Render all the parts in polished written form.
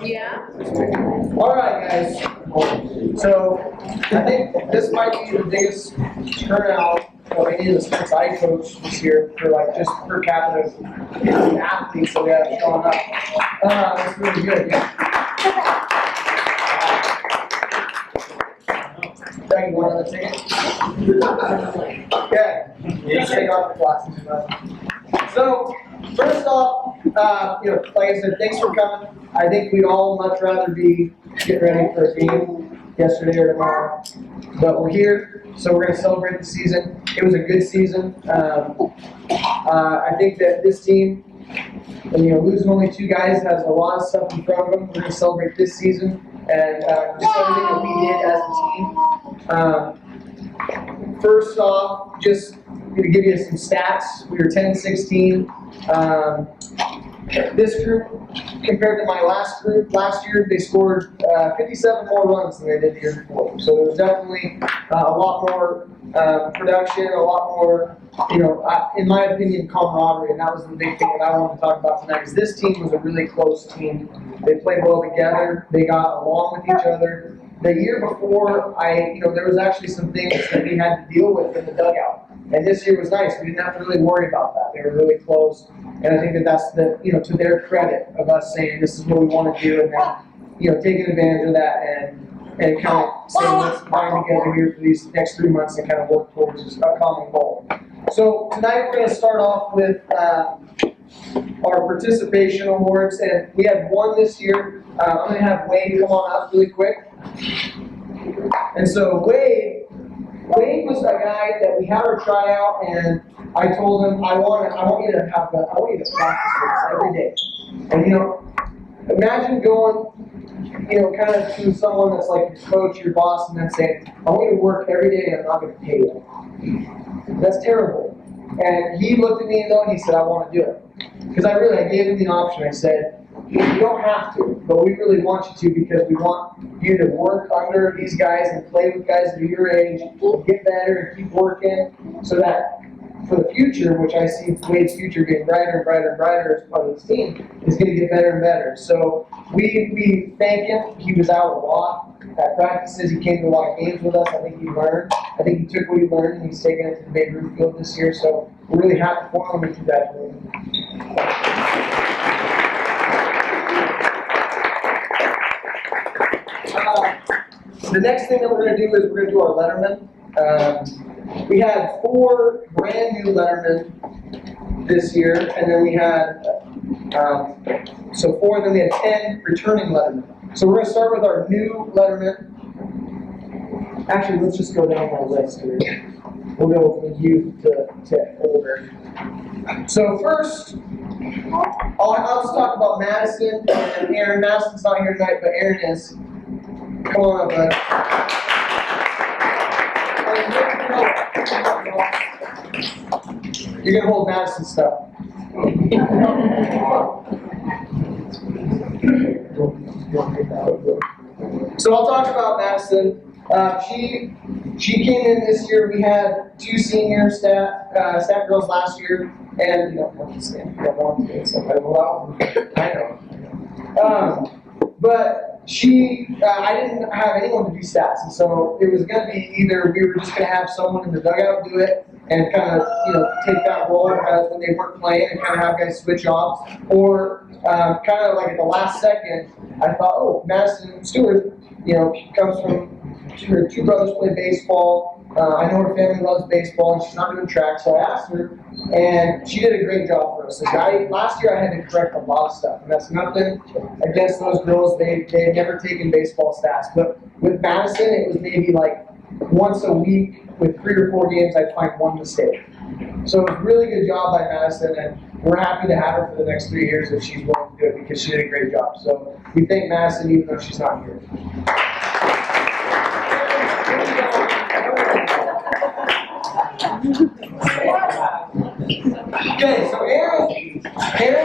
Yeah. All right, guys. So I think this might be the biggest turnout of any of the sports I coach this year for like just per capita athletes that we have showing up. It's really good. Doug, you want another ticket? Yeah. Just take off the glasses. So first off, like I said, thanks for coming. I think we'd all much rather be getting ready for a game yesterday or tomorrow, but we're here, so we're going to celebrate the season. It was a good season. I think that this team, and losing only 2 guys has a lot of stuff in front of them. We're going to celebrate this season and just everything that we did as a team. First off, just going to give you some stats. We were 10-16. This group, compared to my last group, last year they scored 57 more runs than they did the year before. So there was definitely a lot more production, a lot more, in my opinion, camaraderie, and that was the big thing that I wanted to talk about tonight. Is this team was a really close team. They played well together. They got along with each other. The year before, there was actually some things that we had to deal with in the dugout. And this year was nice. We didn't have to really worry about that. They were really close. And I think that that's to their credit of us saying this is what we want to do, and then, taking advantage of that and kind of saying let's bind together here for these next 3 months and kind of work towards a common goal. So tonight we're going to start off with our participation awards, and we had 1 this year. I'm going to have Wade come on up really quick. And so Wade was a guy that we had our tryout, and I told him I want you to practice with us every day. And imagine going, kind of to someone that's like your coach, your boss, and then saying, I want you to work every day and I'm not going to pay you. That's terrible. And he looked at me though and he said, I want to do it. Because I gave him the option. I said, you don't have to, but we really want you to because we want you to work under these guys and play with guys that are your age, and get better and keep working so that for the future, which I see Wade's future getting brighter and brighter and brighter as part of this team, is going to get better and better. So we thank him. He was out a lot at practices. He came to a lot of games with us. I think he learned. I think he took what he learned and he's taking it to the Babe Ruth field this year. So we're really happy for him and congratulate him. The next thing that we're going to do is we're going to do our letterman. We had 4 brand new lettermen this year, and then we had 4, and then we had 10 returning lettermen. So we're going to start with our new letterman. Actually, let's just go down my list here. We'll go from youth to older. So first, I'll just talk about Madison and Aaron. Madison's not here tonight, but Aaron is. Come on up, bud. You're going to hold Madison's stuff. So I'll talk about Madison. She came in this year. We had 2 senior staff girls last year, and I know. But I didn't have anyone to do stats, and so it was going to be either we were just going to have someone in the dugout do it and kind of take that role when they weren't playing and kind of have guys switch off, or kind of like at the last second, I thought, oh, Madison Stewart, comes from her 2 brothers play baseball. I know her family loves baseball, and she's not doing track, so I asked her, and she did a great job for us. Last year I had to correct a lot of stuff, and that's nothing against those girls. They had never taken baseball stats, but with Madison, it was maybe like once a week with 3 or 4 games, I'd find 1 mistake. So it was a really good job by Madison, and we're happy to have her for the next 3 years if she's willing to do it because she did a great job. So we thank Madison even though she's not here. Okay, so Aaron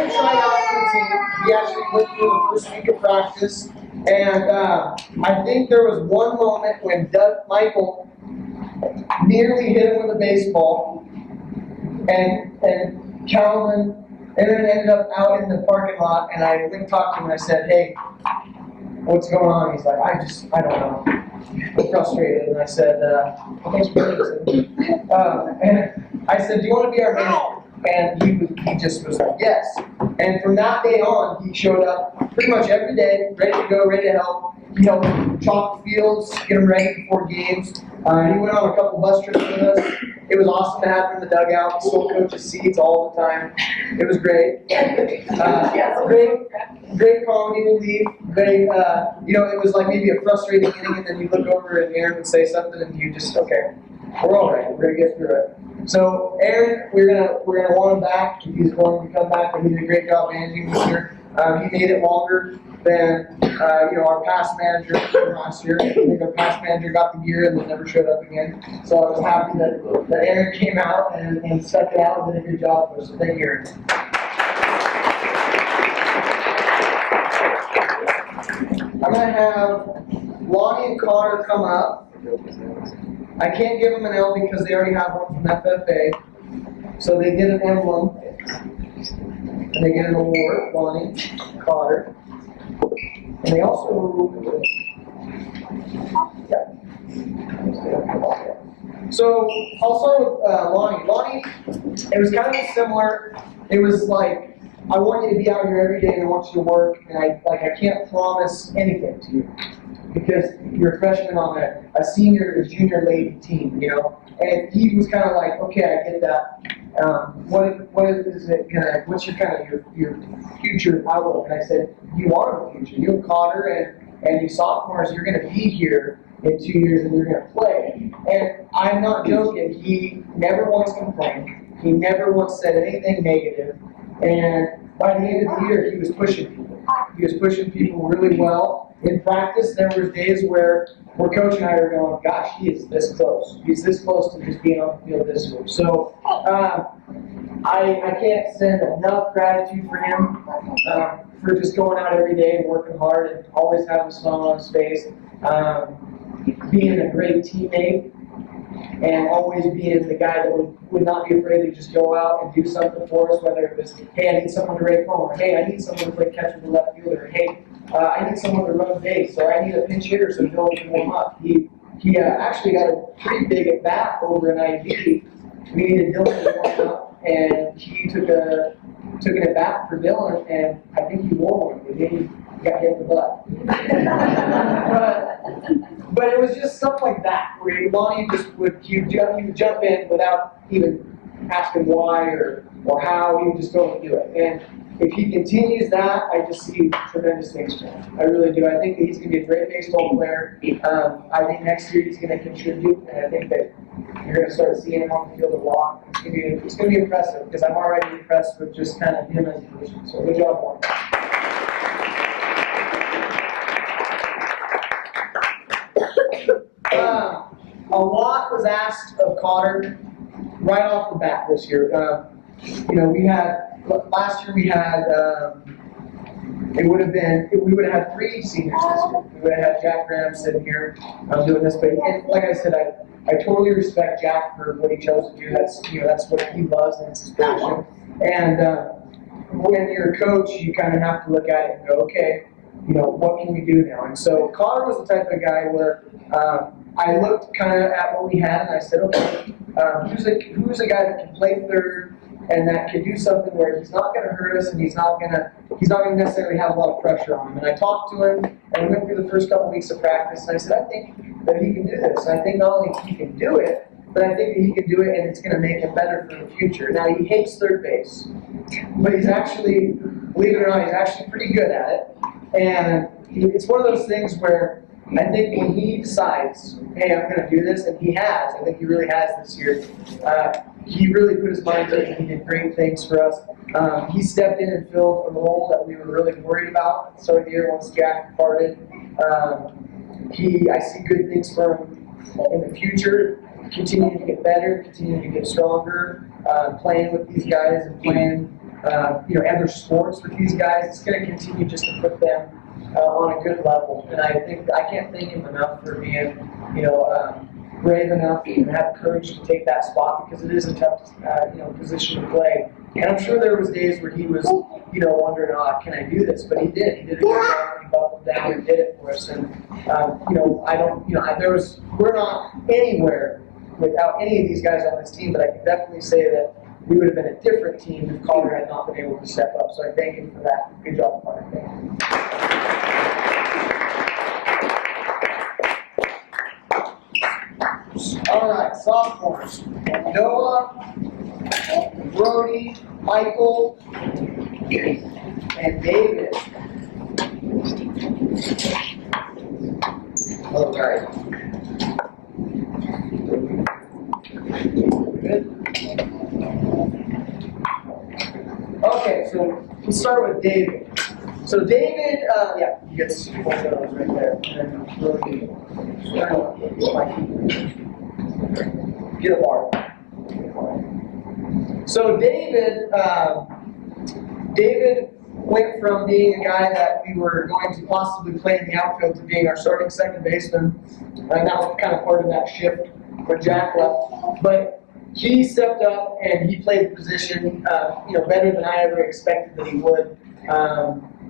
tried out for the team. He actually went through the first week of practice, and I think there was one moment when Michael nearly hit him with a baseball, and Calvin And then ended up out in the parking lot, and I went and talked to him, and I said, hey, what's going on? He's like, I don't know. I'm frustrated. And I said, thanks for listening. And I said, do you want to be our manager? And he just was like, yes. And from that day on, he showed up pretty much every day, ready to go, ready to help. He helped chalk the fields, get them ready before games. He went on a couple bus trips with us. It was awesome to have him in the dugout. He stole coaches' seats all the time. It was great. Great calming relief. Great, it was like maybe a frustrating inning, and then you look over and Aaron would say something, and you just, okay, we're all right. We're gonna get through it. So Aaron, we're gonna want him back. He's going to come back, and he did a great job managing this year. He made it longer than our past manager from last year. I think our past manager got the year and then never showed up again. So I was happy that Aaron came out and stuck it out and did a good job for us. So thank you, Aaron. I'm gonna have Lonnie and Connor come up. I can't give them an L because they already have one from FFA. So they get an emblem. And they get an award, Lonnie, Cotter. And they also, So I'll start with Lonnie. Lonnie, it was kind of similar. It was like, I want you to be out here every day and I want you to work, and I can't promise anything to you because you're a freshman on a senior or junior lady team, And he was kind of like, okay, I get that. What's your future outlook? And I said, you are the future. You and Cotter and you sophomores, you're going to be here in 2 years and you're going to play. And I'm not joking. He never once complained. He never once said anything negative. And by the end of the year, he was pushing people. He was pushing people really well. In practice, there were days where Coach and I are going, gosh, he is this close. He's this close to just being on the field this week. So I can't send enough gratitude for him for just going out every day and working hard and always having a smile on his face, being a great teammate, and always being the guy that would not be afraid to just go out and do something for us, whether it was, hey, I need someone to rake home, or hey, I need someone to play catch with the left fielder, or hey, I need someone to run base, or I need a pinch hitter so Dylan can warm up. He actually got a pretty big at bat over an IV. We needed Dylan to warm up, and he took an at bat for Dylan, and I think he won one, but he got hit in the butt. But it was just stuff like that, where Lonnie he would jump in without even asking why or how. He would just go and do it. And if he continues that, I just see tremendous things for him. I really do. I think that he's going to be a great baseball player. I think next year he's going to contribute, and I think that you're going to start seeing him on the field a lot. It's going to be impressive because I'm already impressed with just kind of him as a person. So good job, Lonnie. A lot was asked of Cotter right off the bat this year. Last year we had, we would have had 3 seniors this year. We would have had Jack Graham sitting here doing this, but like I said, I totally respect Jack for what he chose to do. That's what he loves and it's his passion. And when you're a coach, you kind of have to look at it and go, okay, what can we do now? And so Cotter was the type of guy where I looked kind of at what we had and I said, okay, who's a guy that can play third and that can do something where he's not going to hurt us and he's not going to necessarily have a lot of pressure on him. And I talked to him and we went through the first couple weeks of practice and I said, I think that he can do this. And I think not only he can do it, but I think that he can do it and it's going to make him better for the future. Now he hates third base, but he's actually, believe it or not, he's actually pretty good at it. And it's one of those things where I think when he decides, hey, I'm going to do this, and he has, I think he really has this year, he really put his mind to it and he did great things for us. He stepped in and filled a role that we were really worried about at the start of the year once Jack departed. I see good things for him in the future, continuing to get better, continuing to get stronger, playing with these guys and playing other sports with these guys. It's going to continue just to put them on a good level. And I can't thank him enough for being, brave enough and have courage to take that spot because it is a tough, position to play. And I'm sure there was days where he was, wondering, oh, can I do this? But he did. He did a good job. He buckled down and did it for us. And, we're not anywhere without any of these guys on this team, but I can definitely say that we would have been a different team if Connor had not been able to step up. So I thank him for that. Good job, Connor. All right, sophomores. Noah, Brody, Michael, and David. All right. Good. Okay, so we'll start with David. So David, he gets one of those right there. And then Brody, get a bar. So David went from being a guy that we were going to possibly play in the outfield to being our starting second baseman, and that was kind of part of that shift when Jack left. But he stepped up and he played the position, better than I ever expected that he would.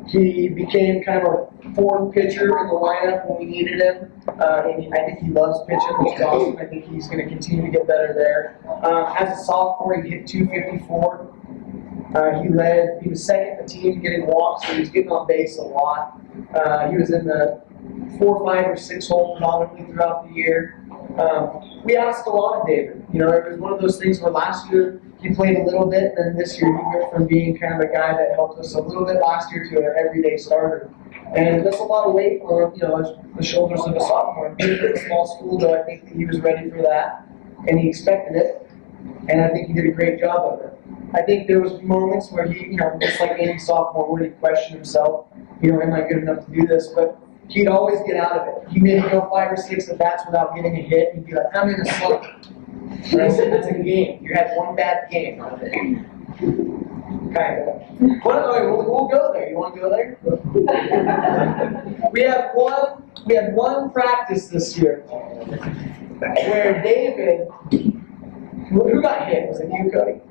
He became kind of our fourth pitcher in the lineup when we needed him. And I think he loves pitching, which is awesome. I think he's going to continue to get better there. As a sophomore, he hit 254. He was second in the team getting walks, so he was getting on base a lot. He was in the 4, 5, or 6 hole predominantly throughout the year. We asked a lot of David. It was one of those things where last year he played a little bit, and then this year he went from being kind of a guy that helped us a little bit last year to an everyday starter. And that's a lot of weight on the shoulders of a sophomore. Being in a small school, though, I think that he was ready for that, and he expected it, and I think he did a great job of it. I think there was moments where he, just like any sophomore, where he questioned himself, am I good enough to do this? But he'd always get out of it. He maybe go 5 or 6 at bats without getting a hit. He'd be like, I'm in a slump. And I said, that's a game. You had one bad game out of it. Kind of. We'll go there. You want to go there? We had one practice this year where David, who got hit? Was it you, Cody?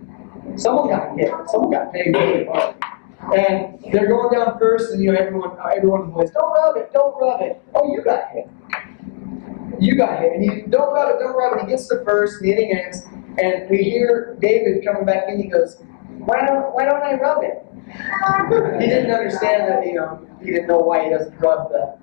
Someone got hit. Someone got paid really hard. And they're going down first, and everyone's voice, don't rub it. Oh, you got hit. You got hit. And he, don't rub it. He gets to first, the inning ends, and we hear David coming back in. He goes, why don't I rub it? He didn't understand that, he didn't know why he doesn't rub the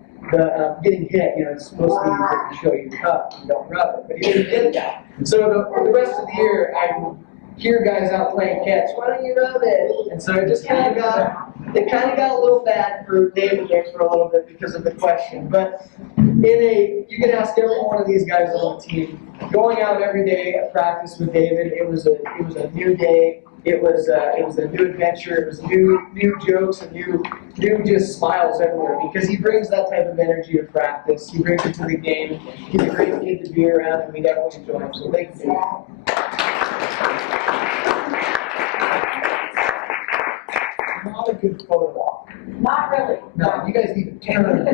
getting hit. It's supposed to be to show you tough. You don't rub it, but he didn't get that. So the rest of the year, I would hear guys out playing catch. Why don't you rub it? And so it just kind of got a little bad for David there for a little bit because of the question. But you can ask every one of these guys on the team. Going out every day at practice with David, it was a new day. It was a new adventure. It was new jokes and new just smiles everywhere because he brings that type of energy to practice. He brings it to the game. He's a great kid to be around, and we definitely enjoy him. So thank you. Not a good photo op. Not really. No, you guys need to turn it.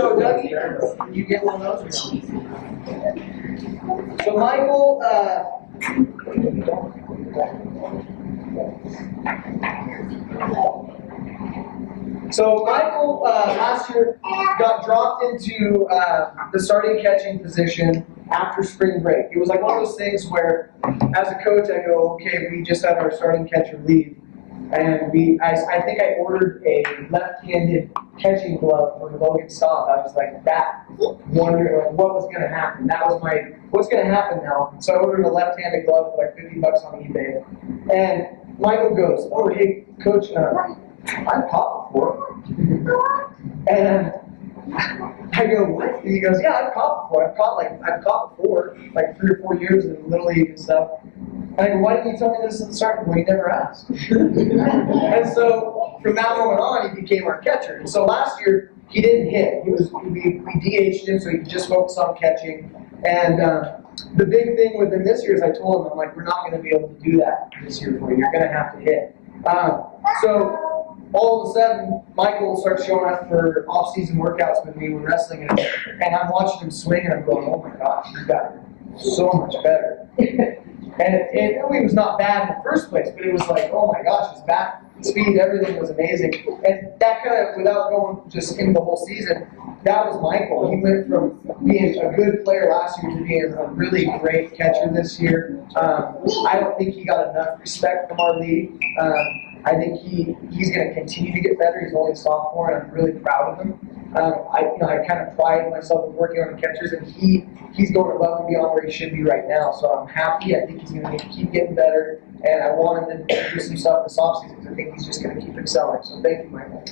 Dougie, you get one of those. So Michael, last year got dropped into the starting catching position after spring break. It was like one of those things where, as a coach, I go, okay, we just had our starting catcher leave. And I think I ordered a left-handed catching glove for Logan Staub. I was like wondering what was going to happen. That was what's going to happen now. So I ordered a left-handed glove for like $50 on eBay. And Michael goes, oh, hey, coach, I've caught before. And I go, what? And he goes, yeah, I've caught before. I've caught before, like 3 or 4 years in Little League and stuff. And I go, why didn't you tell me this at the start? Well, you never asked. And so from that moment on, he became our catcher. And so last year, he didn't hit. We DH'd him so he could just focus on catching. And the big thing with him this year is I told him, I'm like, we're not going to be able to do that this year for you. You're going to have to hit. So all of a sudden, Michael starts showing up for off-season workouts with me when wrestling, and I'm watching him swing, and I'm going, oh my gosh, he's got so much better. And it really was not bad in the first place, but it was like, oh my gosh, his bat speed, everything was amazing. And that kind of, without going just into the whole season, that was my goal. He went from being a good player last year to being a really great catcher this year. I don't think he got enough respect from our league. I think he's going to continue to get better. He's only a sophomore, and I'm really proud of him. I kind of pride myself in working on the catchers, and he's going above and beyond where he should be right now. So I'm happy. I think he's going to keep getting better, and I want him to do some stuff this offseason because I think he's just going to keep excelling. So thank you, Michael.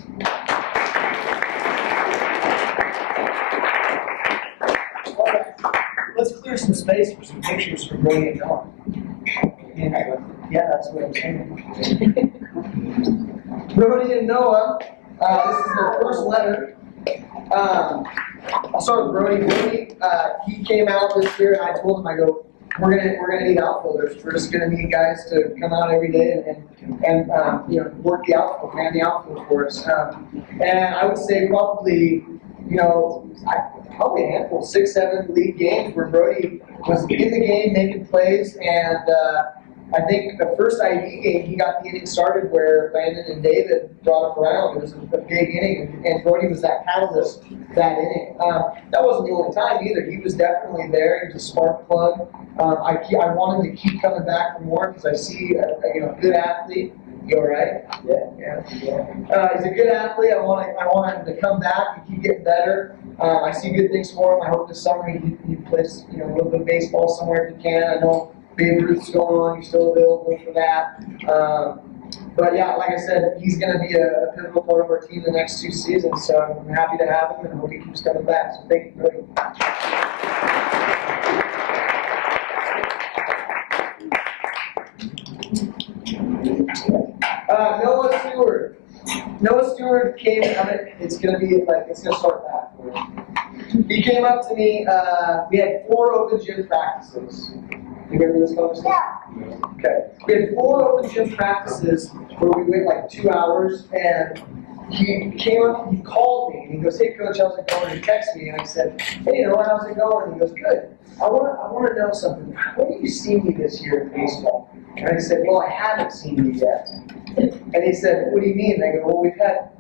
All right, let's clear some space for some pictures for Brody and Noah. Yeah, that's what I'm saying. Brody and Noah, this is their first letter. I'll start with Brody. Brody, he came out this year, and I told him, I go, we're gonna need outfielders. We're just gonna need guys to come out every day and work the outfield, man the outfield for us. And I would say probably, probably a handful, 6, 7 league games where Brody was in the game making plays, and I think the first ID game, he got the inning started where Landon and David brought him around. It was a big inning, and Brody was that catalyst that inning. That wasn't the only time either. He was definitely there. He was a spark plug. I want him to keep coming back for more because I see a good athlete. You all right? Yeah. He's a good athlete. I want him to come back and keep getting better. I see good things for him. I hope this summer he plays a little bit of baseball somewhere if he can. I know Babe Ruth's going on. You're still available for that. But yeah, like I said, he's going to be a pivotal part of our team the next 2 seasons. So I'm happy to have him and hope he keeps coming back. So thank you, Brody. Noah Stewart. Noah Stewart came. It's gonna start back. He came up to me. We had 4 open gym practices. You remember this conversation? Yeah. Okay. We had 4 open gym practices where we went like 2 hours, and he came up. He called me and he goes, "Hey, Coach, how's it going?" And he texted me and I said, "Hey, how's it going?" And he goes, "Good. I want to know something. When do you see me this year in baseball?" And I said, "Well, I haven't seen you yet." And he said, "What do you mean?" And I go, "Well, we've had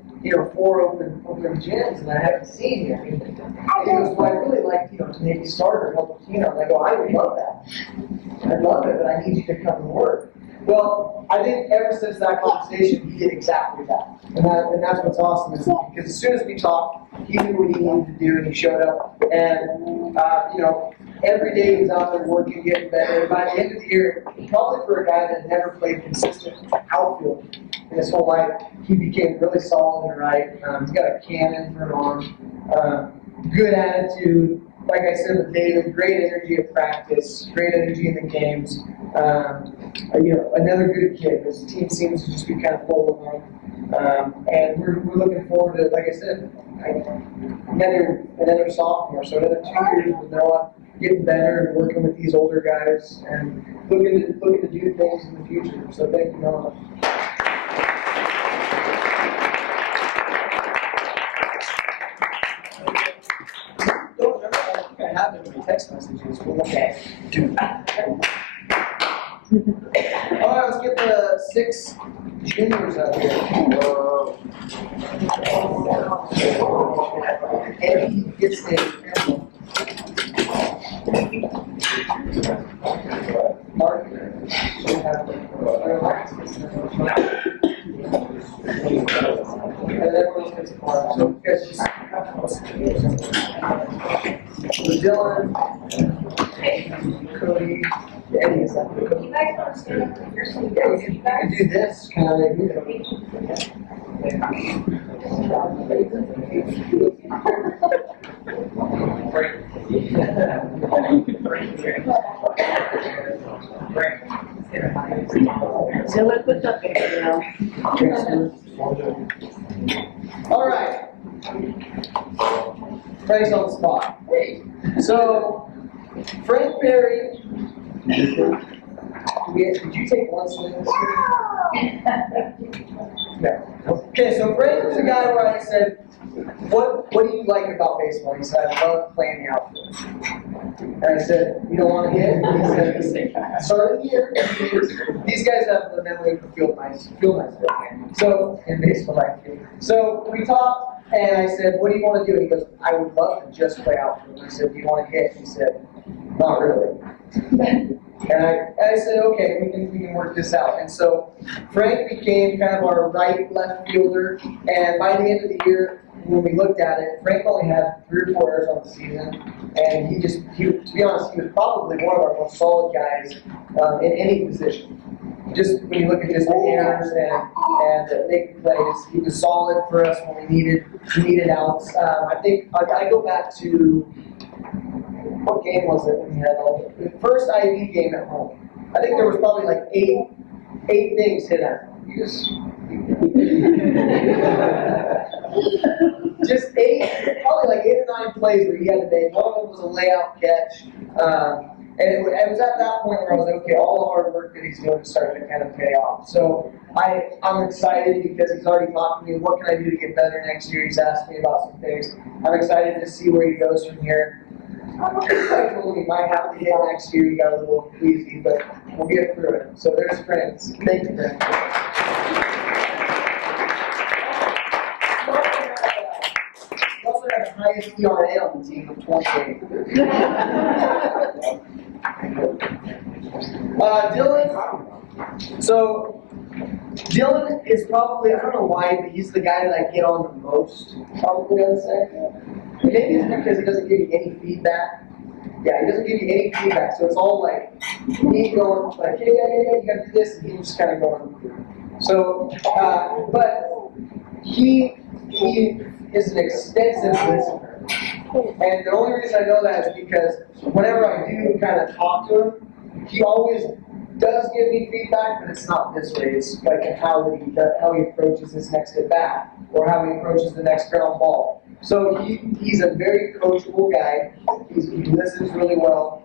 4 open gyms, and I haven't seen you." And he goes, "Well, I really like to maybe start or help the team out." And I go, "I would love that. I'd love it, but I need you to come and work." Well, I think ever since that conversation, he did exactly that, and that's what's awesome is because as soon as we talked, he knew what he needed to do, and he showed up, and every day he was out there working, getting better. And by the end of the year, probably for a guy that had never played consistent outfield in his whole life, he became really solid and right. He's got a cannon for an arm, good attitude. Like I said with David, great energy at practice, great energy in the games. Another good kid. His team seems to just be kind of full of him. And we're looking forward to, like I said, another sophomore. So another 2 years with Noah, getting better and working with these older guys and looking to do things in the future. So thank you, Noah. I have it in my text messages. Okay. All right, let's get the 6 juniors out here. And he gets a Mark should have and everyone gets a card. So guys just Dylan, Cody, Eddie is that Cody? You guys want to stand up for yourself? Yeah, you can do this kind of Zilla put up there now. All right. Frank's on the spot. So, Frank Berry, did you take 1 swing this year? No. Okay, so Frank was a guy where I said, what do you like about baseball? He said, I love playing the outfield. And I said, you don't want to hit? He said, start of the year. These guys have the memory for field nice. So, in baseball, I feel. So, we talked, and I said, what do you want to do? And he goes, I would love to just play outfield. And I said, do you want to hit? He said, not really. And I said, okay, we can work this out. And so Frank became kind of our right left fielder. And by the end of the year, when we looked at it, Frank only had 3 or 4 errors on the season. And he to be honest, he was probably one of our most solid guys in any position. Just when you look at just the errors and making plays, he was solid for us when we needed outs. I think I go back to, what game was it when we had the first IV game at home? I think there was probably like eight things hit at him. You just probably like 8 or 9 plays where he had to make. One of them was a layout catch. And it was at that point where I was like, okay, all the hard work that he's doing is starting to kind of pay off. So I'm excited because he's already talked to me, what can I do to get better next year? He's asked me about some things. I'm excited to see where he goes from here. I told him he might have to hit next year. He got a little queasy, but we'll get through it. So there's friends. Thank you, friends. We also have the highest ERA on the team of 28. Dylan. So Dylan is probably, I don't know why, but he's the guy that I get on the most, probably, I would say. Maybe it's because he doesn't give you any feedback. Yeah, he doesn't give you any feedback, so it's all like me going like, yeah, you gotta do this, and he just kind of going. So, but he is an extensive listener, and the only reason I know that is because whenever I do kind of talk to him, he always does give me feedback, but it's not this way. It's like how he approaches his next at bat, or how he approaches the next ground ball. So he's a very coachable guy. He listens really well.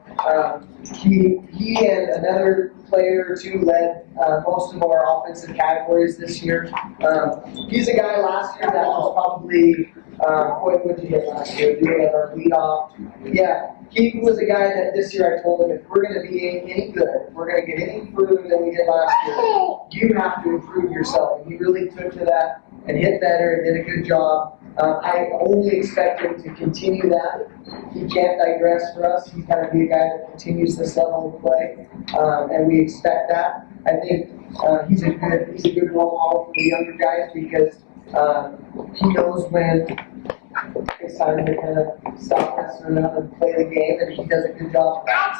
He and another player or two led most of our offensive categories this year. He's a guy last year that was probably, what did you get last year? Doing our leadoff. Yeah, he was a guy that this year I told him, if we're going to be any good, if we're going to get any further than we did last year, you have to improve yourself. And he really took to that and hit better and did a good job. I only expect him to continue that. He can't digress for us. He's got to be a guy that continues this level of play, and we expect that. I think he's a good role model for the younger guys because he knows when it's time to kind of stop messing around and play the game, and he does a good job of that.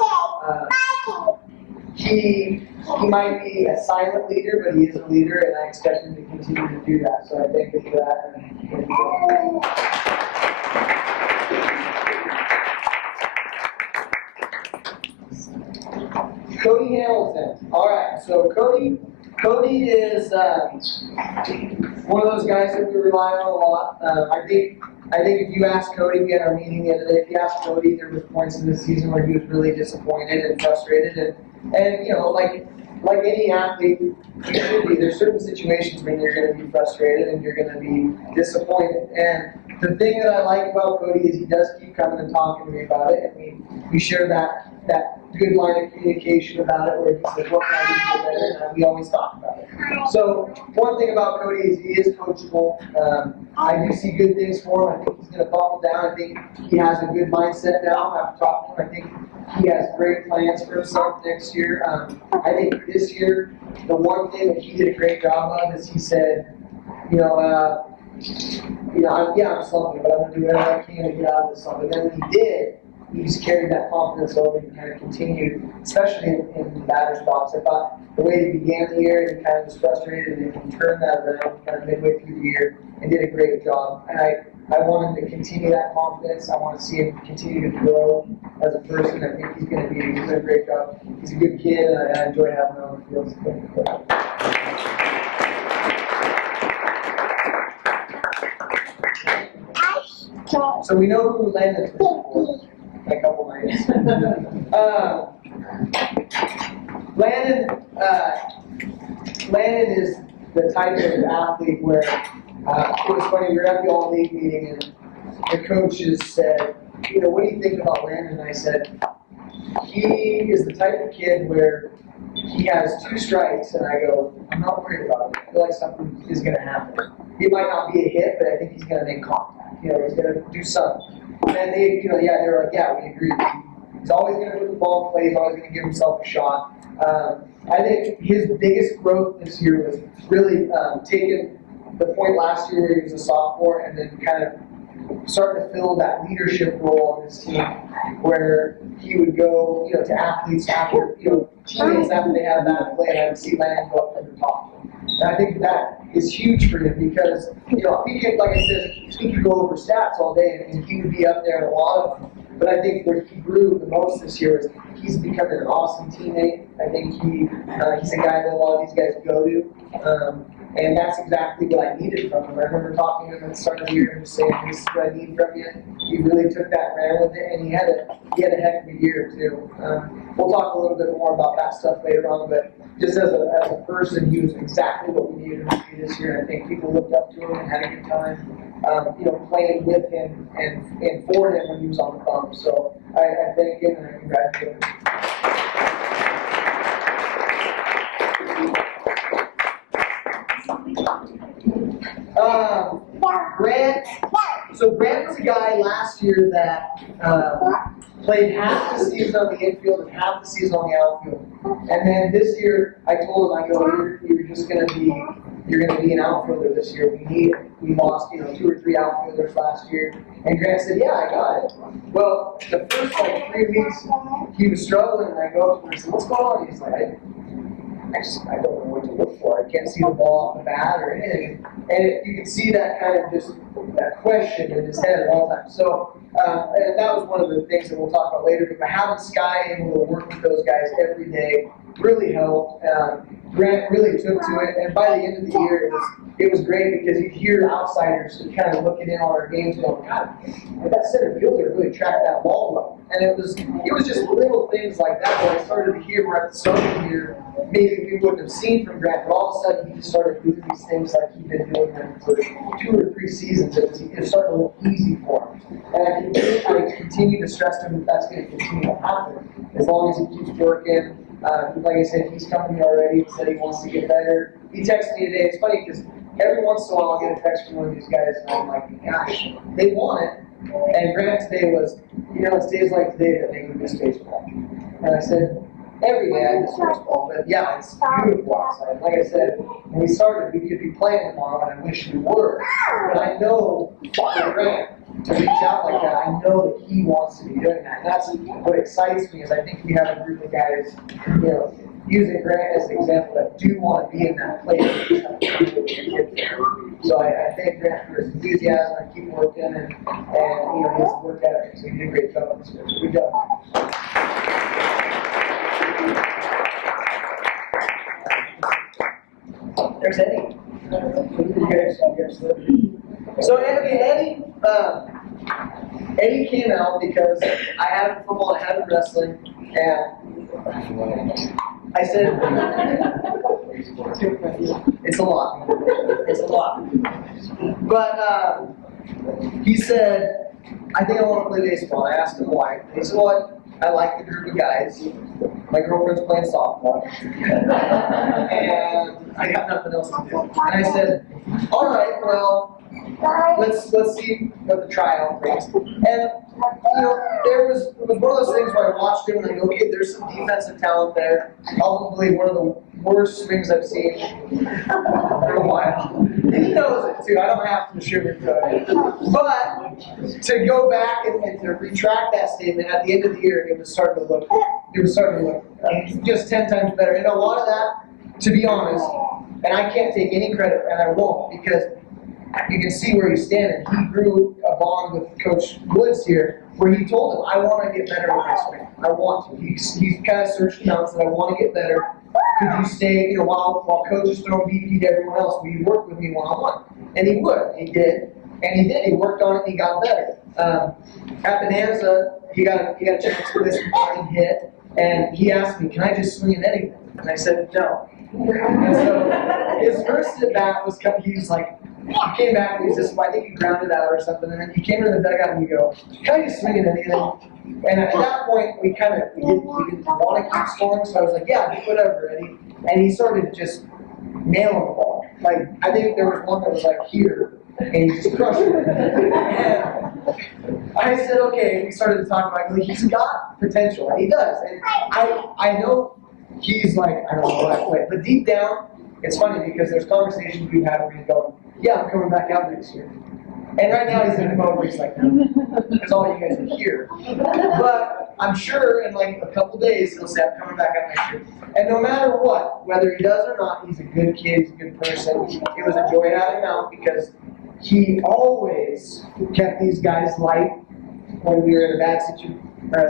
He might be a silent leader, but he is a leader, and I expect him to continue to do that. So I thank him for that. Cody Hamilton. All right, so Cody is one of those guys that we rely on a lot. I think if you ask Cody, we had our meeting the other day, if you ask Cody, there was points in the season where he was really disappointed and frustrated, and you know, like any athlete, there's certain situations when you're going to be frustrated and you're going to be disappointed. And the thing that I like about Cody is he does keep coming and talking to me about it, and we share that good line of communication about it, where he says, what can I do to get better? And we always talk about it. So one thing about Cody is he is coachable. I do see good things for him. I think he's going to buckle down. I think he has a good mindset now. After talking to him, I think he has great plans for himself next year. I think this year, the one thing that he did a great job of is he said, I'm slumping, but I'm going to do whatever I can to get out of this slump. And then when he did, he just carried that confidence over and kind of continued, especially in the batter's box. I thought the way he began the year, he kind of was frustrated, and then he turned that around kind of midway through the year and did a great job. And I want him to continue that confidence. I want to see him continue to grow as a person. I think he's going to be doing a great job. He's a good kid, and I enjoy having him on the field. So we know who Landon's for. A couple nights. Landon is the type of athlete where it was funny. We were at the all-league meeting, the coaches said, what do you think about Landon? And I said, he is the type of kid where he has 2 strikes, and I go, I'm not worried about it. I feel like something is going to happen. It might not be a hit, but I think he's going to make contact. He's going to do something. And they, they were like, yeah, we agree. He's always going to put the ball in play. He's always going to give himself a shot. I think his biggest growth this year was really taking the point last year where he was a sophomore and then kind of starting to fill that leadership role on this team where he would go, to athletes after, teammates after they had a bad play, and I would see Landon go up and talk to him. And I think that is huge for him because, he could, like I said, he could go over stats all day and he would be up there in a lot of them. But I think where he grew the most this year is he's becoming an awesome teammate. I think he's a guy that a lot of these guys go to. And that's exactly what I needed from him. I remember talking to him at the start of the year and just saying, this is what I need from you. He really took that, ran with it, and he had a heck of a year too. We'll talk a little bit more about that stuff later on, but just as a person, he was exactly what we needed him to be this year. I think people looked up to him and had a good time, playing with him and for him when he was on the bump. So I thank him and I congratulate him. Grant. So Grant was a guy last year that played half the season on the infield and half the season on the outfield. And then this year, I told him, I go, you're gonna be an outfielder this year. We lost, 2 or 3 outfielders last year. And Grant said, yeah, I got it. Well, the first 3 weeks, he was struggling, and I go up to him and I said, what's going on? He's like, I don't know what to look for. I can't see the ball off the bat or anything. And you can see that kind of just that question in his head at all times. So, and that was one of the things that we'll talk about later. But having Sky able to work with those guys every day really helped. Grant really took to it, and by the end of the year, it was great because you'd hear outsiders kind of looking in on our games going, God, that center fielder really tracked that ball well. And it was just little things like that I started to hear where at the start of the year, maybe we wouldn't have seen from Grant, but all of a sudden he just started doing these things like he'd been doing them for 2 or 3 seasons. It started to look easy for him. And I continue to stress to him that that's going to continue to happen as long as he keeps working. Like I said, he's coming here already. He said he wants to get better. He texted me today. It's funny because every once in a while I'll get a text from one of these guys and I'm like, gosh, they want it. And Grant today was, it's days like today that make me miss baseball. And I said, every day I miss baseball, but yeah, it's beautiful outside. Like I said, when we started, we could be playing tomorrow, and I wish we were. But I know for Grant to reach out like that, I know that he wants to be doing that. And that's what excites me is I think we have a group of guys, using Grant as an example that do want to be in that place. So I thank Grant for his enthusiasm and keep working and his work ethic. So he did a great job on this. Good job. There's Eddie. So Eddie came out because I had football, I had wrestling, and I said, it's a lot. It's a lot. But he said, I think I want to play baseball. I asked him why. He said, well, I like the group of guys. My girlfriend's playing softball. And I got nothing else to do. And I said, all right, well, let's see what the tryout brings. And it was one of those things where I watched him and I go, okay, there's some defensive talent there. Probably one of the worst swings I've seen for a while. And he knows it too. I don't have to sugarcoat it. But to go back and to retract that statement at the end of the year, it was starting to look just 10 times better. And a lot of that, to be honest, and I can't take any credit, and I won't, because you can see where he's standing. He grew a bond with Coach Woods here, where he told him, I want to get better with my swing. I want to. He's kind of searched him out and said, I want to get better. Could you stay, while Coach is throwing BP to everyone else, will you work with me one-on-one? And he would. He did. And he did. He worked on it and he got better. At Bonanza, he got a chance to this fucking hit, and he asked me, can I just swing at anything? And I said, no. And so his first at bat was he was like, you came back and I think you grounded out or something, and then you came into the dugout and you go, can I just swing it anything? And at that point, we didn't want to keep scoring, so I was like, yeah, do whatever, Eddie. And he started just nailing the ball. Like, I think there was one that was like here, and he just crushed it. And I said, okay, we started to talk about, like, he's got potential, and he does. And I know he's like, I don't know what I play, but deep down, it's funny because there's conversations we've had where he's going, yeah, I'm coming back out next year. And right now he's in a mode where he's like, no, because all you guys are here. But I'm sure in like a couple days he'll say, I'm coming back out next year. And no matter what, whether he does or not, he's a good kid, he's a good person. It was a joy having him out because he always kept these guys light when we were in a bad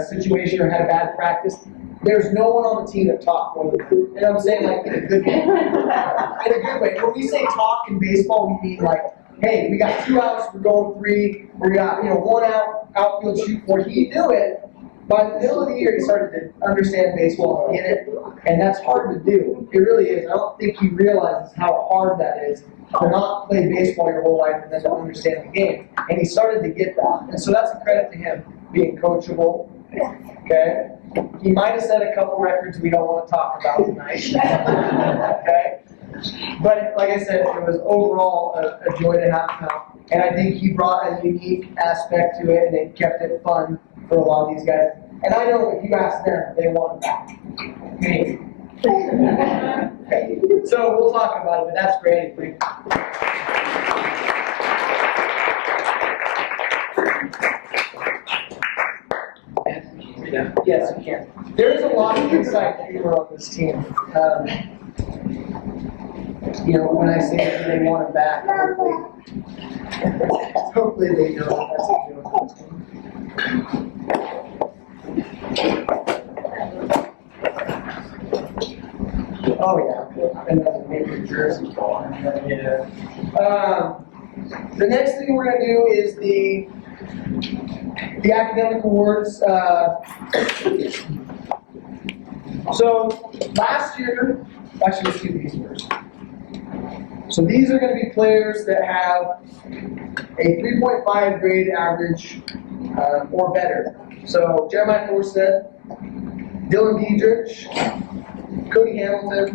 situation or had a bad practice. There's no one on the team that talked more than him. You know what I'm saying? Like in a good way. In a good way. When we say talk in baseball, we mean like, hey, we got 2 outs, we're going 3, we got 1 out, outfield shoot 4. He knew it. By the middle of the year, he started to understand baseball and get it, and that's hard to do. It really is. I don't think he realizes how hard that is to not play baseball your whole life and then to understand the game. And he started to get that, and so that's a credit to him being coachable. Okay, he might have set a couple records we don't want to talk about tonight. Okay. But like I said, it was overall a joy to have him out. And I think he brought a unique aspect to it and it kept it fun for a lot of these guys. And I know if you ask them, they want him back. Okay. So we'll talk about it, but that's great. Yes, you can. There's a lot of inside humor on this team. When I say that they want him back, hopefully they know that that's a joke. Oh yeah, another major jersey ball. Yeah. The next thing we're going to do is the academic awards. So last year, actually let's do these first. So these are going to be players that have a 3.5 grade average or better. So Jeremiah Forsett, Dylan Diedrich, Cody Hamilton,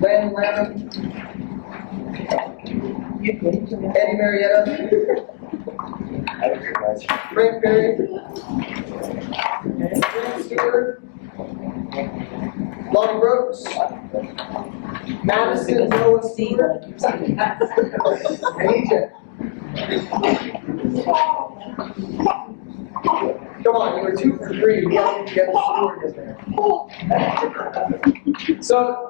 Landon Lamb, Eddie Marietta, Frank Perry, Frank Stewart, Lonnie Brooks, Madison Noah Stewart, and EJ. Come on, you were 2 for 3. We have to get the Stewart in there. So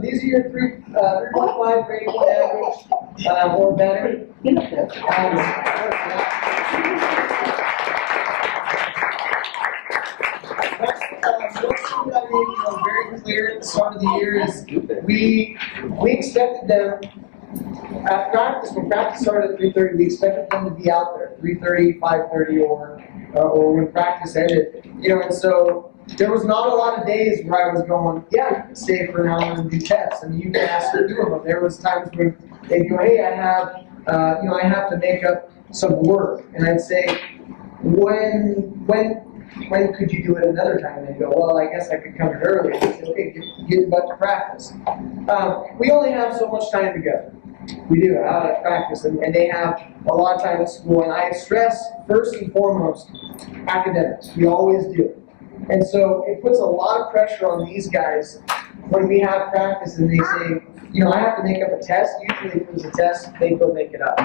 these are your 3.5 grade average or better. What I made very clear at the start of the year is we expected them at practice. When practice started at 3:30, we expected them to be out there 3:30, 5:30, or when practice ended. And so there was not a lot of days where I was going, yeah, you can stay for an hour and do tests. I mean, you can ask her to do them. There was times when they'd go, hey, I have to make up some work, and I'd say, when could you do it another time? And they'd go, well, I guess I could come in early. And I'd say, okay, get back to practice. We only have so much time together. We do, out at practice, and they have a lot of time at school. And I stress, first and foremost, academics. We always do. And so it puts a lot of pressure on these guys when we have practice and they say, I have to make up a test. Usually if it was a test, they'd go make it up.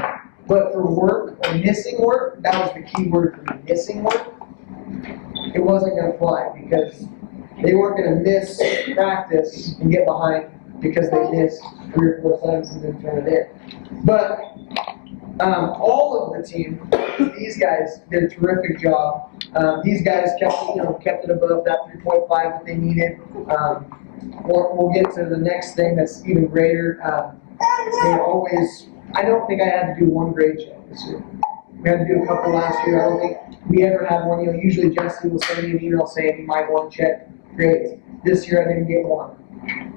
But for work or missing work, that was the key word for me, missing work. It wasn't going to fly because they weren't going to miss practice and get behind because they missed 3 or 4 times and didn't turn it in. But all of the team, these guys did a terrific job. These guys kept it above that 3.5 that they needed. We'll get to the next thing that's even greater. I don't think I had to do one grade check this year. We had to do a couple last year. I don't think we ever had one. Usually Jesse will send me an email saying he might want to check grades. This year I didn't get one.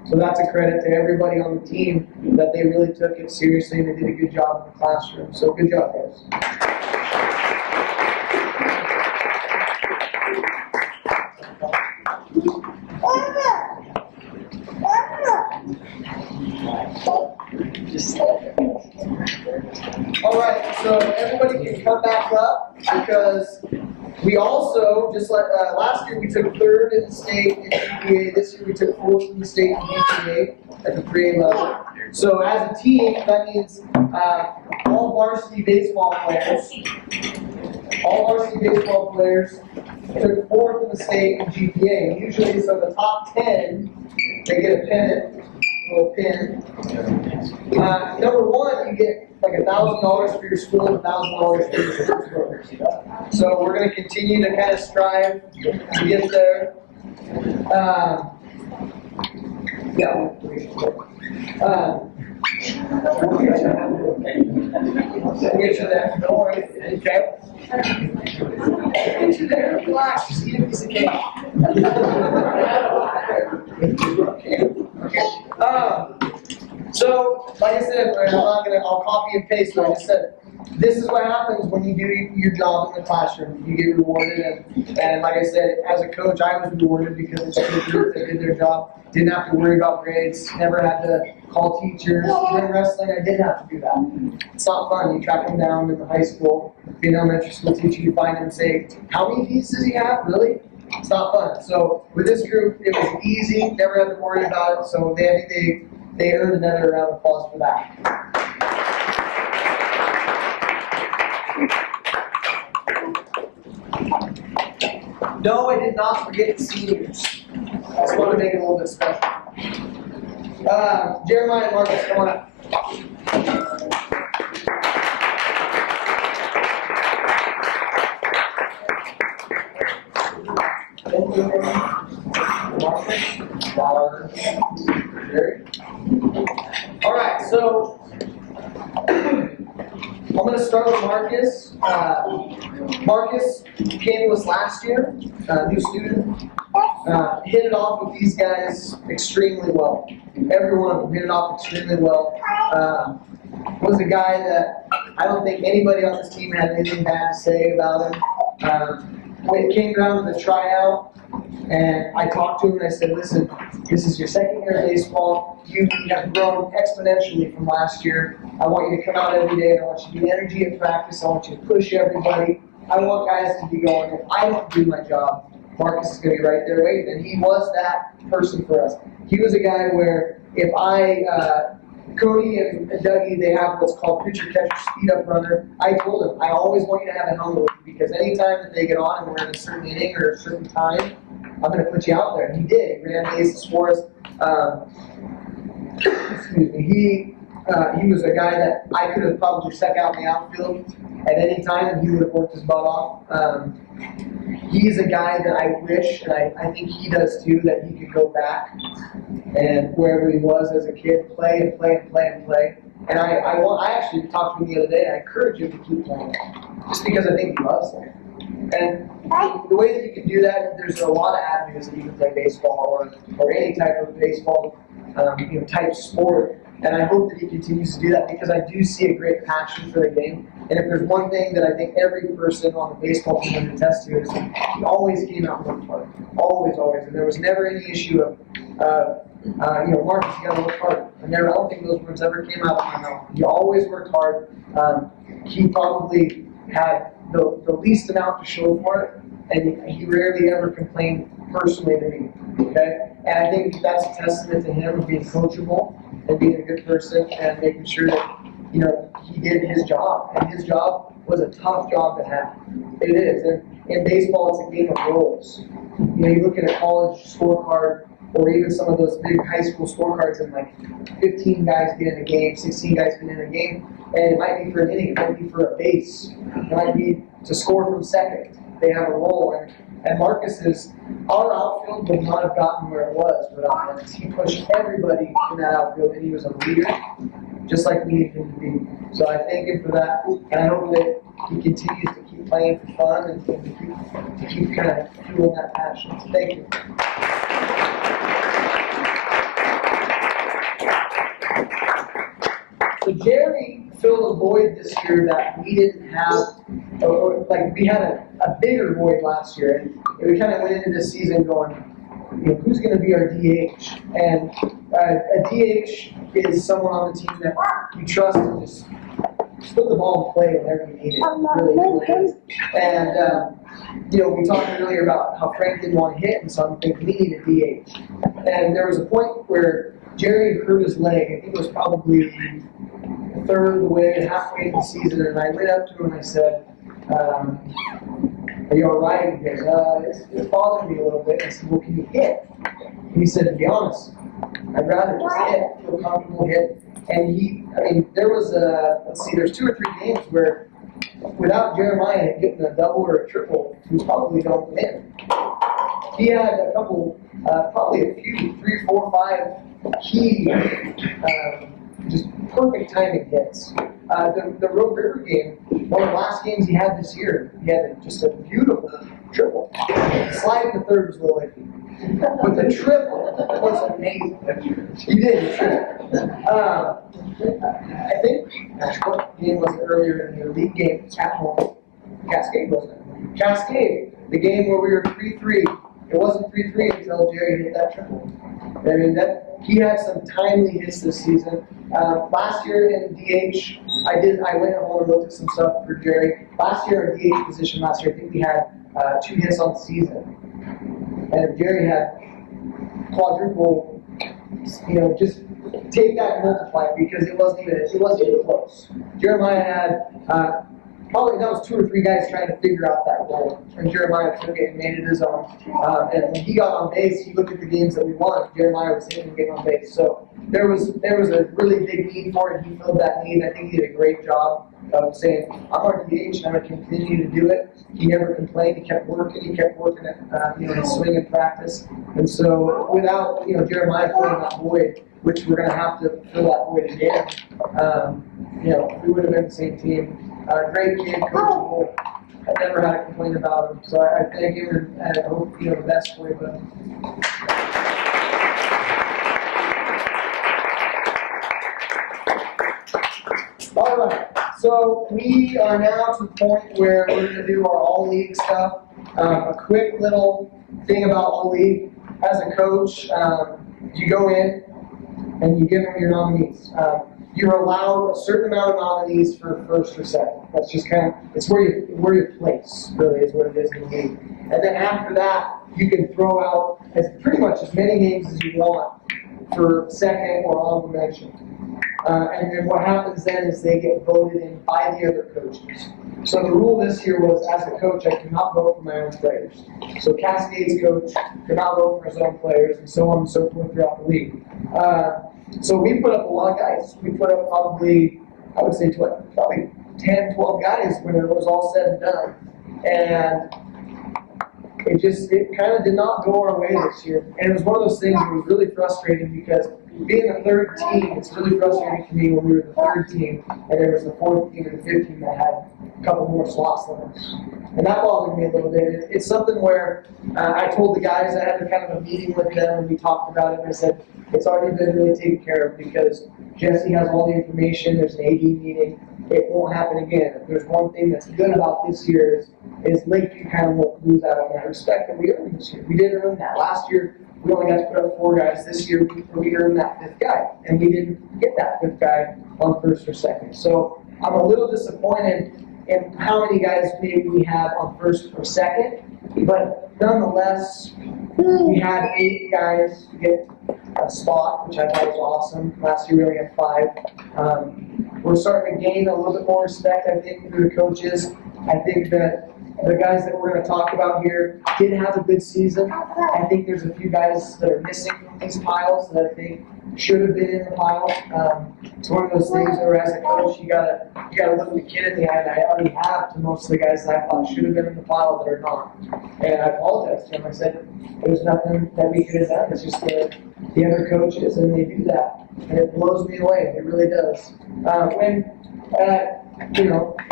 So that's a credit to everybody on the team that they really took it seriously and they did a good job in the classroom. So good job, guys. All right, so everybody can come back up because we also, just like last year, we took third in the state in GPA. This year, we took fourth in the state in GPA at the 3A level. So as a team, that means all varsity baseball players took fourth in the state in GPA. Usually, so the top 10, they get a pennant, a little pin. Number one, you get like $1,000 for your school and $1,000 for your sports program. So we're going to continue to kind of strive to get there. We'll get you there. Don't worry. Okay. Get you there. Relax. Just eat a piece of cake. So, like I said, I'll copy and paste what I just said. This is what happens when you do your job in the classroom. You get rewarded, and like I said, as a coach, I was rewarded because it's a good group. They did their job. Didn't have to worry about grades. Never had to call teachers. In wrestling, I didn't have to do that. It's not fun. You track them down in the high school. Be an elementary school teacher, you find them and say, "How many pieces does he have? Really?" It's not fun. So with this group, it was easy. Never had to worry about it. So they earned another round of applause for that. No, I did not forget the seniors. I just want to make it a little bit special. Jeremiah and Marcus, come on up. All right, so I'm going to start with Marcus. Marcus came to us last year, new student. Hit it off with these guys extremely well. Every one of them hit it off extremely well. Was a guy that I don't think anybody on this team had anything bad to say about him. When it came down to the tryout, and I talked to him and I said, "Listen, this is your second year of baseball. You have grown exponentially from last year. I want you to come out every day and I want you to do energy at practice. I want you to push everybody. I want guys to be going. If I don't do my job, Marcus is going to be right there waiting." And he was that person for us. He was a guy where if Cody and Dougie, they have what's called pitcher catcher speed up runner. I told him, I always want you to have a helmet with you because anytime that they get on and we're in a certain inning or a certain time, I'm going to put you out there. And he did. He ran bases for us. Excuse me. He was a guy that I could have probably stuck out in the outfield at any time and he would have worked his butt off. He's a guy that I wish, and I think he does too, that he could go back and wherever he was as a kid, play and play and play and play. And I actually talked to him the other day, and I encourage him to keep playing, just because I think he loves it. And the way that you can do that, there's a lot of avenues that you can play baseball or any type of baseball type sport. And I hope that he continues to do that because I do see a great passion for the game. And if there's one thing that I think every person on the baseball team can attest to is he always came out and worked hard. Always, always. And there was never any issue of, Marcus, you gotta work hard. I don't think those words ever came out of my mouth. He always worked hard. He probably had the least amount to show for it, and he rarely ever complained personally to me. Okay? And I think that's a testament to him being coachable and being a good person and making sure that he did his job. And his job was a tough job to have. It is. And in baseball, it's a game of roles. You look at a college scorecard or even some of those big high school scorecards and like 15 guys get in a game, 16 guys get in a game, and it might be for an inning, it might be for a base, it might be to score from second. They have a role. And our outfield would not have gotten where it was without him. He pushed everybody in that outfield, and he was a leader, just like we needed him to be. So I thank him for that, and I hope that he continues to keep playing for fun and to keep kind of fueling that passion. So thank you. So Jerry filled a void this year that we didn't have, like we had a bigger void last year, and we kind of went into this season going, who's going to be our DH? And a DH is someone on the team that you trust to just put the ball in play whenever you need it. Really is. And we talked earlier about how Frank didn't want to hit, and so I'm thinking we need a DH. And there was a point where Jerry hurt his leg. I think it was probably a third of the way, halfway in the season, and I went up to him and I said, "Are you all right?" He goes, "It's bothering me a little bit." I said, "Well, can you hit?" And he said, "To be honest, I'd rather just hit, feel comfortable hit." And there was there's 2 or 3 games where without Jeremiah getting a double or a triple, he was probably going to win. He had a couple, probably a few, 3, 4, 5 key, just perfect timing hits. The Road River game, one of the last games he had this year, he had just a beautiful triple. Slide in the third was a little iffy. But the triple was amazing. He did. I think, what game was it earlier in the league game at home? Cascade, wasn't it? Cascade, the game where we were 3-3. It wasn't 3-3 until Jerry hit that triple. He had some timely hits this season. Last year in DH, I went home and looked at some stuff for Jerry. Last year in DH position, I think we had 2 hits on the season. And Jerry had quadruple, just take that and multiply it because it wasn't even close. Jeremiah had probably that was 2 or 3 guys trying to figure out that role, and Jeremiah took it and made it his own. And when he got on base, he looked at the games that we won. Jeremiah was hitting and getting on base, so there was a really big need for it. He filled that need. I think he did a great job of saying, "I'm our DH, and I'm going to continue to do it." He never complained. He kept working. He kept working at his swing and practice. And so without Jeremiah filling that void, which we're going to have to fill that void again, we would have been the same team. Great kid, coachable. I never had a complaint about him. So I thank him and I hope the best for him. All right. So we are now to the point where we're going to do our all-league stuff. A quick little thing about all-league. As a coach, you go in and you give them your nominees. You're allowed a certain amount of nominees for first or second. That's just it's where you place, really, is what it is in the league. And then after that, you can throw out pretty much as many names as you want for second or honorable mention. And then what happens then is they get voted in by the other coaches. So the rule this year was, as a coach, I cannot vote for my own players. So Cascade's coach cannot vote for his own players, and so on and so forth throughout the league. So we put up a lot of guys. We put up probably, I would say, probably 10, 12 guys when it was all said and done. And it kind of did not go our way this year. And it was one of those things that was really frustrating because being the third team, it's really frustrating to me when we were the third team and there was the fourth team and the fifth team that had a couple more slots than us. And that bothered me a little bit. It's something where I told the guys, I had kind of a meeting with them and we talked about it, and I said, it's already been really taken care of because Jesse has all the information, there's an AD meeting, it won't happen again. If there's one thing that's good about this year is Lakeview kind of won't lose out on that respect that we earned this year. We did earn that. Last year, we only got to put up 4 guys. This year, we earned that 5th guy, and we didn't get that 5th guy on first or second. So I'm a little disappointed in how many guys maybe we have on first or second, but nonetheless, we had 8 guys get a spot, which I thought was awesome. Last year we only had 5. We're starting to gain a little bit more respect, I think, through the coaches. I think that the guys that we're going to talk about here did have a good season. I think there's a few guys that are missing from these piles that I think should have been in the pile. It's one of those things where, as a coach, you gotta look the kid in the eye. And I already have to most of the guys that I thought should have been in the pile that are not. And I apologize to them. I said there's nothing that we could have done. It's just the other coaches, and they do that, and it blows me away. It really does.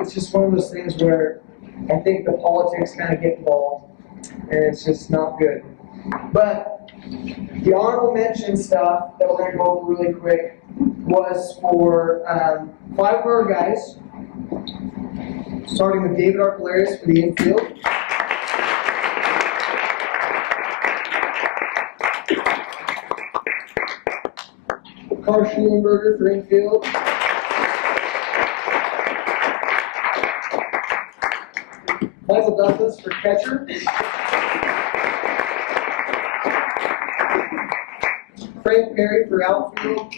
It's just one of those things where I think the politics kind of get involved, and it's just not good. But the honorable mention stuff that we're going to go over really quick, was for 5 of our guys, starting with David Archelaris for the infield. Carl Schulenberger for infield. Michael Douglas for catcher. Frank Perry for outfield.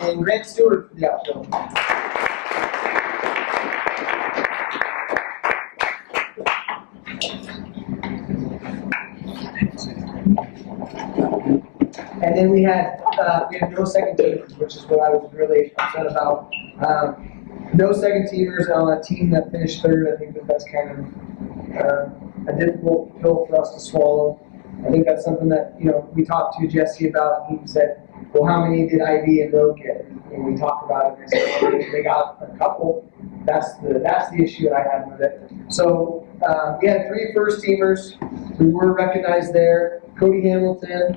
And Grant Stewart for the outfield. And then we had no second teamers, which is what I was really upset about. No second teamers on a team that finished third. I think that's kind of a difficult pill for us to swallow. I think that's something that we talked to Jesse about, and he said, "Well, how many did Ivy and Road get?" And we talked about it, and I said, "Well, they got a couple." That's the issue that I had with it. So we had 3 first teamers. We were recognized there. Cody Hamilton.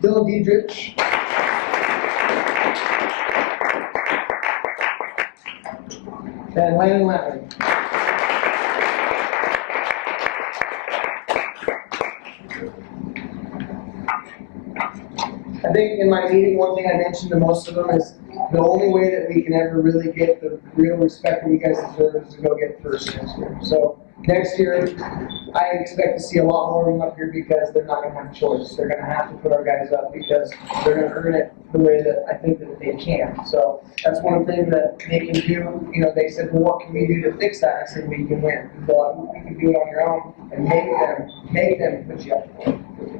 Dylan Diedrich. And Landon Lattman. I think in my meeting, one thing I mentioned to most of them is the only way that we can ever really get the real respect that you guys deserve is to go get first next year. So next year, I expect to see a lot more of them up here because they're not going to have a choice. They're going to have to put our guys up because they're going to earn it the way that I think that they can. So that's one thing that they can do. They said, "Well, what can we do to fix that?" I said, "We can win. We can do it on your own and make them put you up."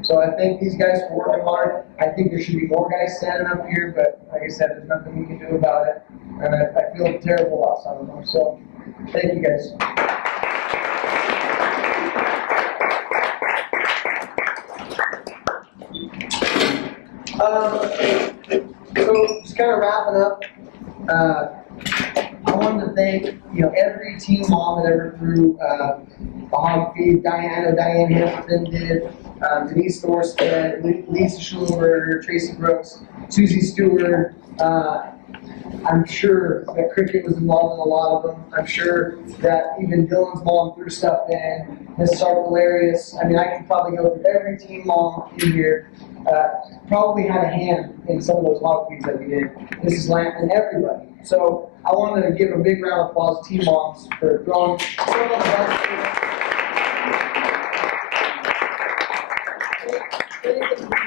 So I think these guys are working hard. I think there should be more guys standing up here, but like I said, there's nothing we can do about it. And I feel terrible about some of them. So thank you guys. So just kind of wrapping up, I wanted to thank every team mom that ever threw a hog feed. Diane Hamilton did, Denise Thorstead, Lisa Schulenberger, Tracy Brooks, Susie Stewart. I'm sure that Cricket was involved in a lot of them. I'm sure that even Dylan's mom threw stuff in. Mrs. Archelaris. I mean, I could probably go through every team mom in here. Probably had a hand in some of those hog feeds that we did. Mrs. Lamp and everybody. So I wanted to give a big round of applause to team moms for throwing some of the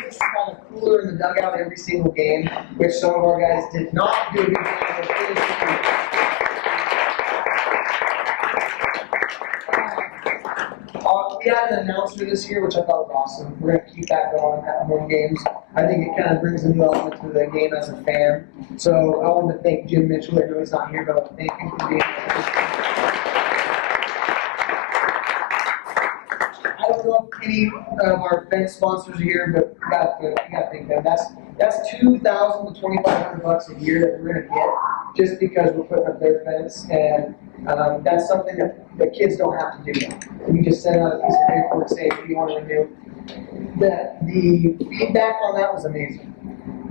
it's kind of cooler in the dugout every single game, which some of our guys did not do a good job of. We had an announcer this year, which I thought was awesome. We're going to keep that going at home games. I think it kind of brings a new element to the game as a fan. So I want to thank Jim Mitchell. I know he's not here, but I want to thank him for being here. I don't know if any of our fence sponsors are here, but you got to thank them. That's $2,000 to $2,500 a year that we're going to get just because we're putting up their fence, and that's something that the kids don't have to do. You just send out a piece of paperwork saying what you want to renew. The feedback on that was amazing.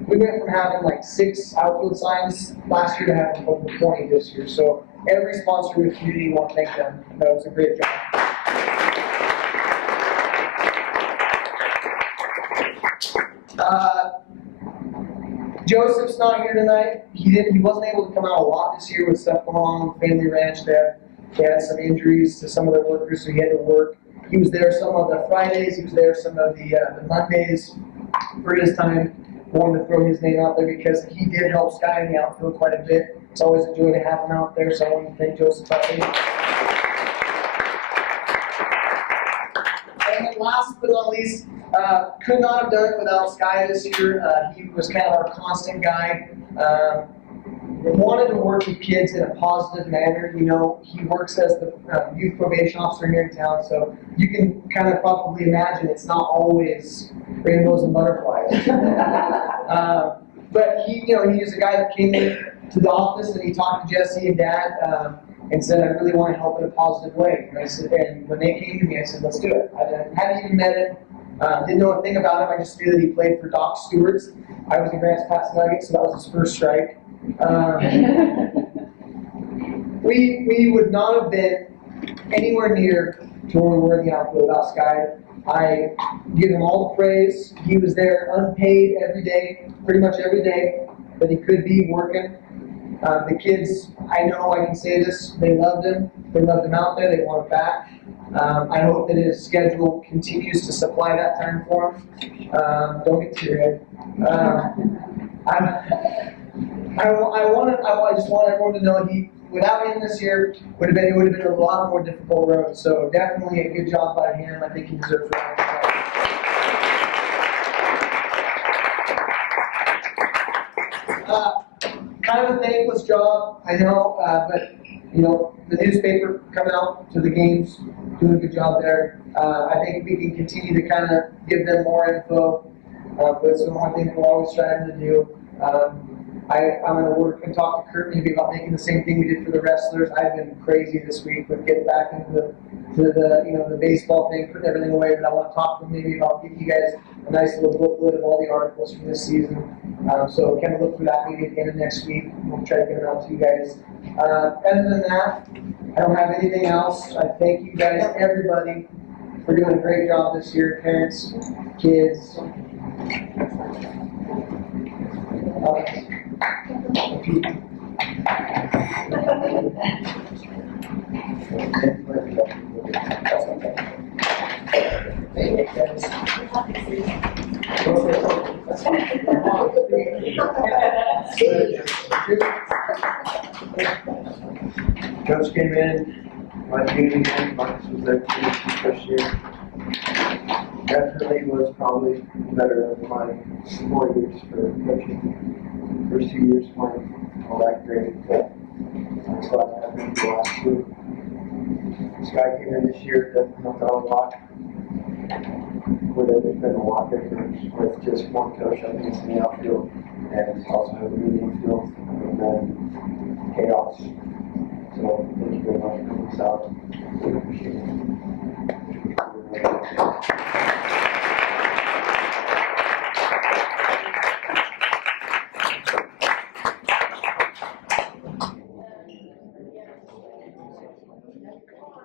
We went from having like 6 outfield signs last year to having over 20 this year. So every sponsor in the community, want to thank them. That was a great job. Joseph's not here tonight. He wasn't able to come out a lot this year with stuff going on with Family Ranch. They had some injuries to some of their workers, so he had to work. He was there some of the Fridays. He was there some of the Mondays for his time. I wanted to throw his name out there because he did help Sky in the outfield quite a bit. It's always a joy to have him out there, so I want to thank Joseph. And then last but not least, could not have done it without Sky this year. He was kind of our constant guy. Wanted to work with kids in a positive manner. He works as the youth probation officer here in town, so you can kind of probably imagine it's not always rainbows and butterflies. But he is a guy that came in to the office and he talked to Jesse and Dad. and said, I really want to help in a positive way. And I said, and when they came to me, I said, let's do it. I hadn't even met him, didn't know a thing about him. I just knew that he played for Doc Stewart's. I was in Grants Pass Nuggets, so that was his first strike. We would not have been anywhere near to where we were in the outfield without Sky. I give him all the praise. He was there unpaid every day, pretty much every day that he could be working. The kids, I know I can say this, they loved him. They loved him out there. They want him back. I hope that his schedule continues to supply that time for him. Don't get teary-eyed. I just want everyone to know without him this year, it would have been a lot more difficult road. So definitely a good job by him. I think he deserves it. Kind of a thankless job, I know, but you know, the newspaper coming out to the games, doing a good job there. I think we can continue to kind of give them more info, but it's the one thing we're always trying to do. I'm going to work and talk to Kurt maybe about making the same thing we did for the wrestlers. I've been crazy this week with getting back into the baseball thing, putting everything away, but I want to talk to him maybe about giving you guys a nice little booklet of all the articles from this season. So kind of look for that maybe at the end of next week. We'll try to get it out to you guys. Other than that, I don't have anything else. I thank you guys, everybody, for doing a great job this year, parents, kids. Coach came in, my junior year, Marcus was there for his first year. Definitely was probably better than my 4 years for coaching. First 2 years weren't all that great, but I'm glad to have him for the last two. This guy came in this year, definitely helped out a lot. Would have been a lot different with just one coach, I think it's in the outfield, and also have a good infield, and then chaos. So thank you very much for coming us out. Really appreciate it.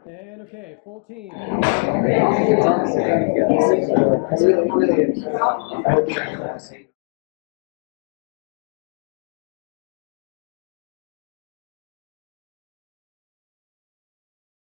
And okay, full team. Really, really is. I hope you guys